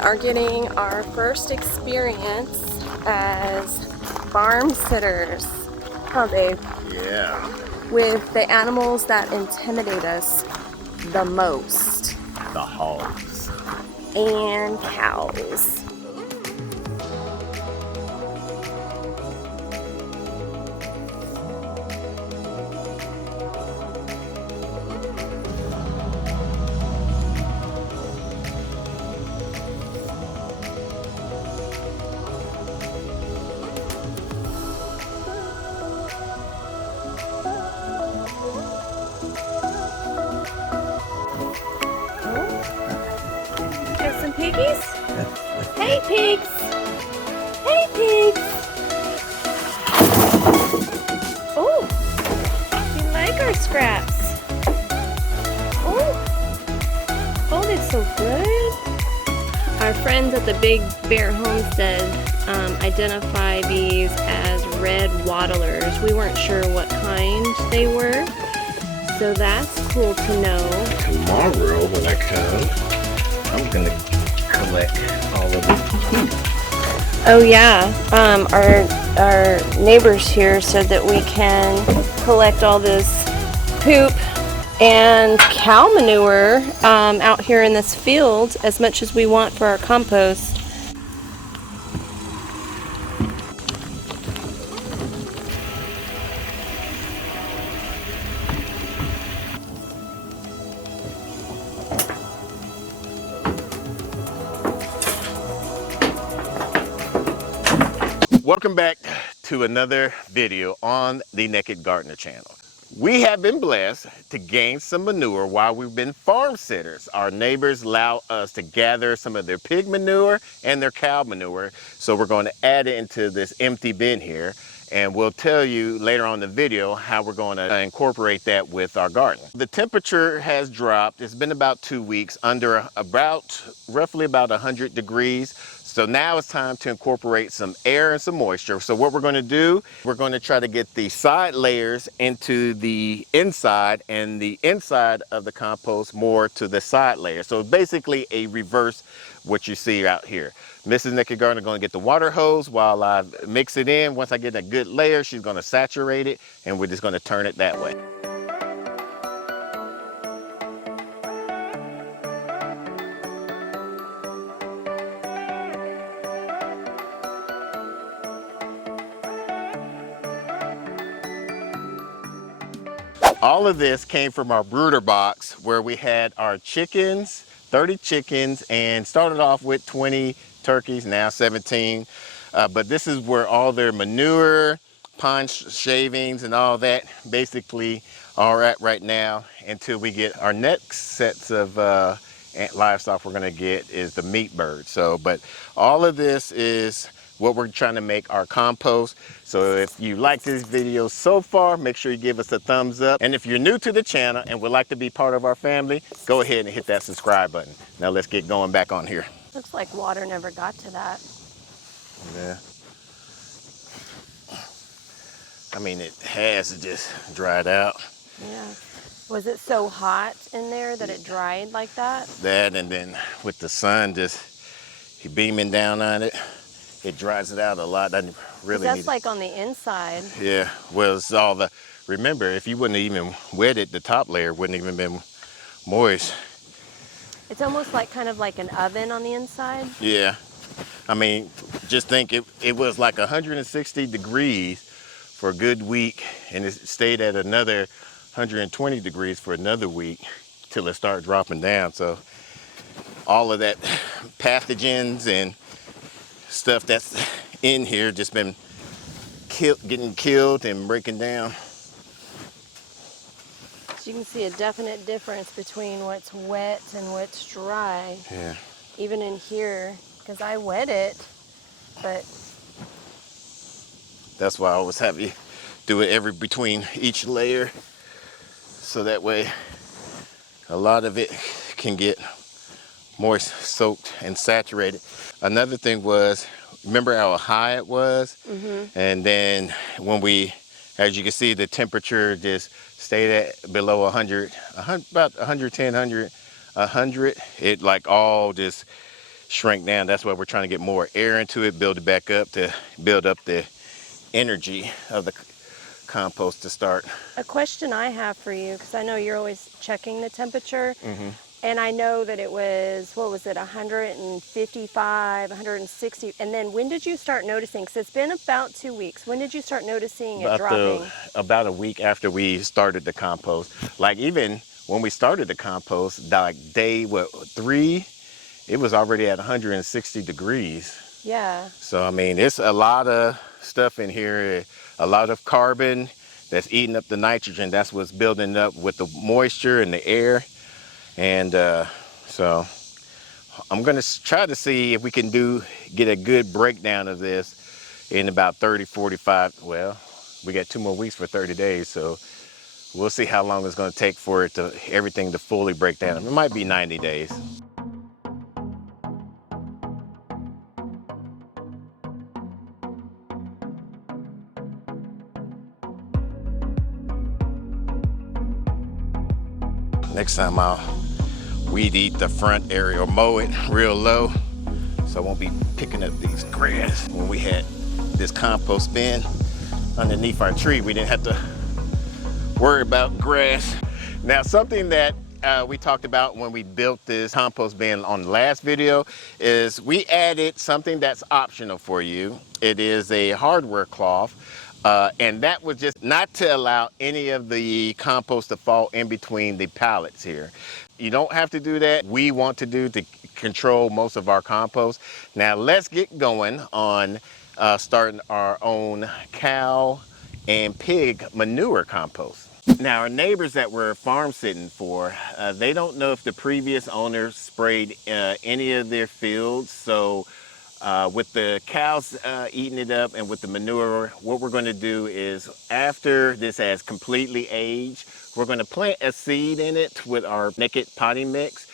are getting our first experience as farm sitters. Huh, babe? Yeah. With the animals that intimidate us the most. The hogs. And cows. Got some piggies? Hey, pigs! Hey, pigs! Oh, you like our scraps? Oh, that's so good. Our friends at the Big Bear Homestead identify these as red wattlers. We weren't sure what kind they were, so that's cool to know. Tomorrow when I come, I'm gonna collect all of the Oh yeah, our neighbors here said that we can collect all this poop and cow manure out here in this field as much as we want for our compost. Welcome back to another video on the Naked Gardener channel. We have been blessed to gain some manure while we've been farm sitters. Our neighbors allow us to gather some of their pig manure and their cow manure. So we're going to add it into this empty bin here. And we'll tell you later on in the video how we're going to incorporate that with our garden. The temperature has dropped. It's been about 2 weeks under roughly about 100 degrees. So now it's time to incorporate some air and some moisture. So what we're going to do, we're going to try to get the side layers into the inside and the inside of the compost more to the side layer. So basically a reverse what you see out here. Mrs. Naked Gardener going to get the water hose while I mix it in. Once I get a good layer, she's going to saturate it and we're just going to turn it that way. All of this came from our brooder box where we had our chickens, 30 chickens, and started off with 20 turkeys, now 17. But this is where all their manure, pine shavings, and all that basically are at right now until we get our next sets of livestock we're gonna get is the meat bird. So, but all of this is what we're trying to make our compost. So if you like this video so far, make sure you give us a thumbs up. And if you're new to the channel and would like to be part of our family, go ahead and hit that subscribe button. Now let's get going back on here. Looks like water never got to that. Yeah. I mean, it has just dried out. Yeah. Was it so hot in there that it dried like that? That, and then with the sun just beaming down on it, it dries it out a lot. Doesn't really that's need like on the inside. Yeah, well, it's all the, remember, if you wouldn't have even wet it, the top layer wouldn't even been moist. It's almost like kind of like an oven on the inside. Yeah, I mean, just think it was like 160 degrees for a good week, and it stayed at another 120 degrees for another week till it started dropping down. So all of that pathogens and stuff that's in here just been getting killed and breaking down. So you can see a definite difference between what's wet and what's dry. Yeah. Even in here, because I wet it, but that's why I always have you do it between each layer, so that way a lot of it can get moist, soaked, and saturated. Another thing was, remember how high it was? Mm-hmm. And then when we, as you can see, the temperature just stayed at below 100, about 110, 100. It like all just shrink down. That's why we're trying to get more air into it, build it back up to build up the energy of the compost to start. A question I have for you, because I know you're always checking the temperature, and I know that it was, what was it, 155, 160, and then when did you start noticing? Because it's been about 2 weeks. When did you start noticing it dropping? About a week after we started the compost. Like even when we started the compost, like day 3, it was already at 160 degrees. Yeah. So I mean, it's a lot of stuff in here, a lot of carbon that's eating up the nitrogen. That's what's building up with the moisture and the air. And so I'm gonna try to see if we can get a good breakdown of this in about 30, 45, well, we got 2 more weeks for 30 days. So we'll see how long it's gonna take for everything to fully break down. It might be 90 days. Next time I'll weed eat the front area or mow it real low, so I won't be picking up these grass. When we had this compost bin underneath our tree, we didn't have to worry about grass. Now, something that we talked about when we built this compost bin on the last video is we added something that's optional for you. It is a hardware cloth. And that was just not to allow any of the compost to fall in between the pallets here. You don't have to do that. We want to control most of our compost. Now let's get going on starting our own cow and pig manure compost. Now our neighbors that we're farm sitting for, they don't know if the previous owner sprayed any of their fields. So with the cows eating it up and with the manure, what we're going to do is after this has completely aged, we're going to plant a seed in it with our naked potting mix.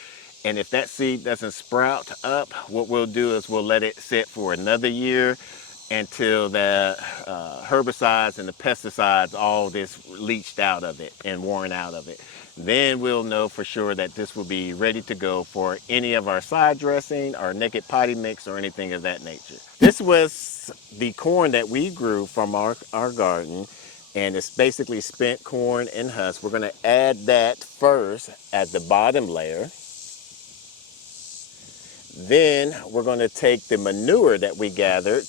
And if that seed doesn't sprout up, what we'll do is we'll let it sit for another year until the herbicides and the pesticides all this leached out of it and worn out of it. Then we'll know for sure that this will be ready to go for any of our side dressing, our naked potty mix, or anything of that nature. This was the corn that we grew from our garden, and it's basically spent corn and husk. We're gonna add that first at the bottom layer. Then we're gonna take the manure that we gathered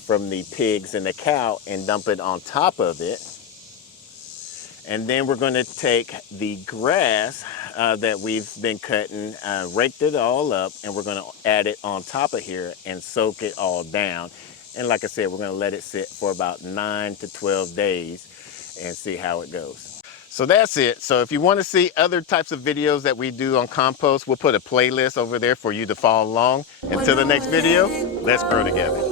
from the pigs and the cow and dump it on top of it. And then we're going to take the grass that we've been cutting, raked it all up, and we're going to add it on top of here and soak it all down. And like I said, we're going to let it sit for about 9 to 12 days and see how it goes. So that's it. So if you want to see other types of videos that we do on compost, we'll put a playlist over there for you to follow along. Until the next video, let's grow together.